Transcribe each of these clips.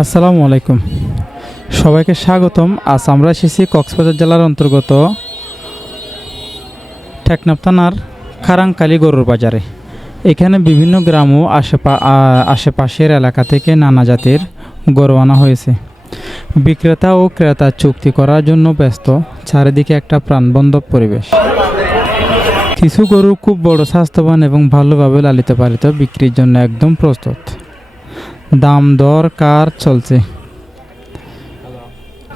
আসসালামু আলাইকুম। সবাইকে স্বাগতম। আজ আমরা এসেছি কক্সবাজার জেলার অন্তর্গত টেকনাফ থানার খারাংকালী গরুর বাজারে। এখানে বিভিন্ন গ্রাম ও আশেপা আশেপাশের এলাকা থেকে নানা জাতের গরু আনা হয়েছে। বিক্রেতা ও ক্রেতা চুক্তি করার জন্য ব্যস্ত, চারিদিকে একটা প্রাণবন্ধব পরিবেশ। কিছু গরু খুব বড় স্বাস্থ্যবান এবং ভালোভাবে লালিত পালিত বিক্রির জন্য একদম প্রস্তুত। দাম, দর, কার চলছে।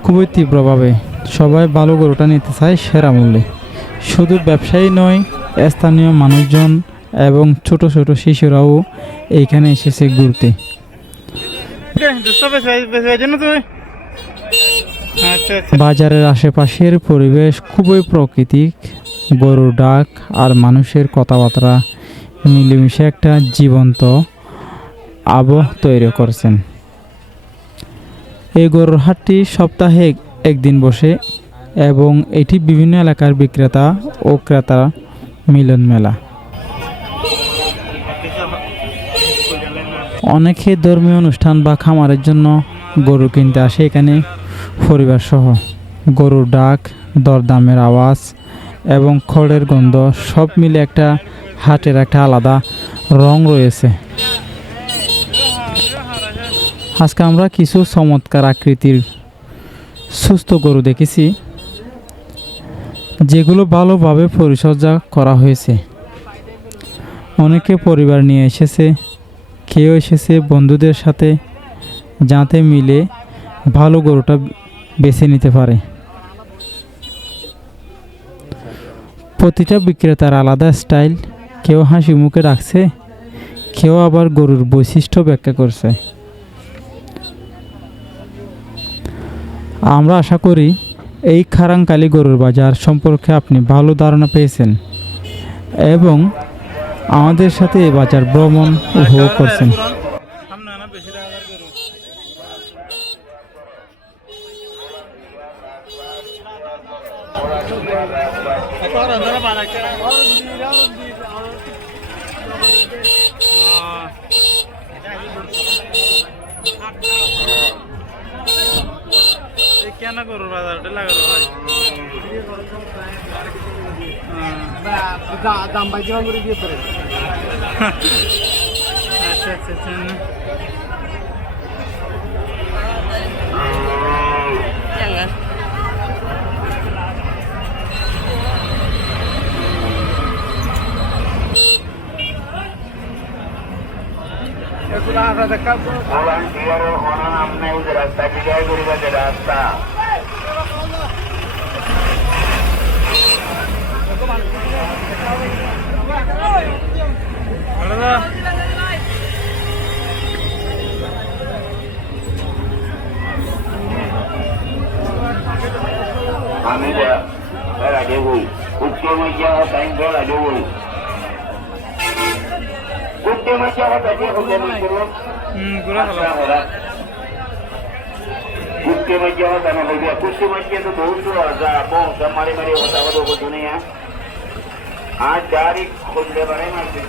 খুবই তীব্রভাবে। সবাই ভালো গরুটা নিতে চায় সেরা মূল্যে। শুধু ব্যবসায়ী নয়, স্থানীয় মানুষজন এবং ছোট ছোট শিশুরাও এইখানে এসেছে ঘুরতে। বাজারের আশেপাশের পরিবেশ খুবই প্রাকৃতিক। গরুর ডাক আর মানুষের কথাবার্তা মিলেমিশে একটা জীবন্ত আবহ তৈরি করছেন। এই গরুর হাটটি সপ্তাহে একদিন বসে এবং এটি বিভিন্ন এলাকার বিক্রেতা ও ক্রেতা মিলন মেলা। অনেকে ধর্মীয় অনুষ্ঠান বা খামারের জন্য গরু কিনতে আসে এখানে পরিবার সহ গরুর ডাক, দরদামের আওয়াজ এবং খড়ের গন্ধ, সব মিলে একটা হাটের একটা আলাদা রং রয়েছে। আজকে আমরা কিছু চমৎকার আকৃতির সুস্থ গরু দেখেছি, যেগুলো ভালোভাবে পরিচর্যা করা হয়েছে। অনেকে পরিবার নিয়ে এসেছে, কেউ এসেছে বন্ধুদের সাথে, যাতে মিলে ভালো গরুটা বেছে নিতে পারে। প্রতিটা বিক্রেতার আলাদা স্টাইল। কেউ হাসি মুখে রাখছে কেউ আবার গরুর বৈশিষ্ট্য ব্যাখ্যা করছে। আমরা আশা করি এই খারাংকালী গরুর বাজার সম্পর্কে আপনি ভালো ধারণা পেয়েছেন এবং আমাদের সাথে এই বাজার ভ্রমণ উপভোগ করছেন। কেন করব বাজারটা লাগালো ভাই দাম বাইতে করে? দিয়ে পরে আচ্ছা আচ্ছা আচ্ছা। ভলান্টিয়ারের হনন আপনি যে রাস্তা বিজয় করিবা যে রাস্তা আমি এর আগে বই মজিয়া টাইম ধর আগে বই ગુસ્સે માં ગયા હતા અમે ભાઈ ગુસ્સે માં ગયા તો બહુ શું હતા બહુ મારી મારી હોતા બધો બધો નહીં આ ચારી ખોલે બને મારે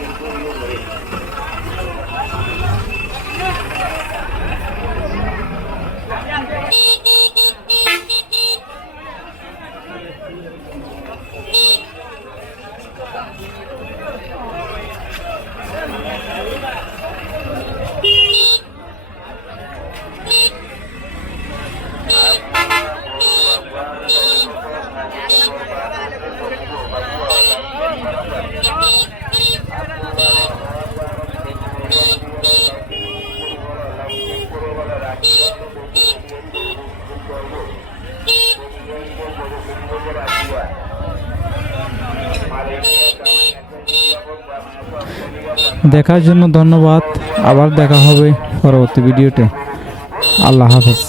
দেখার জন্য ধন্যবাদ। আবার দেখা হবে পরবর্তী ভিডিওতে। আল্লাহ হাফেজ।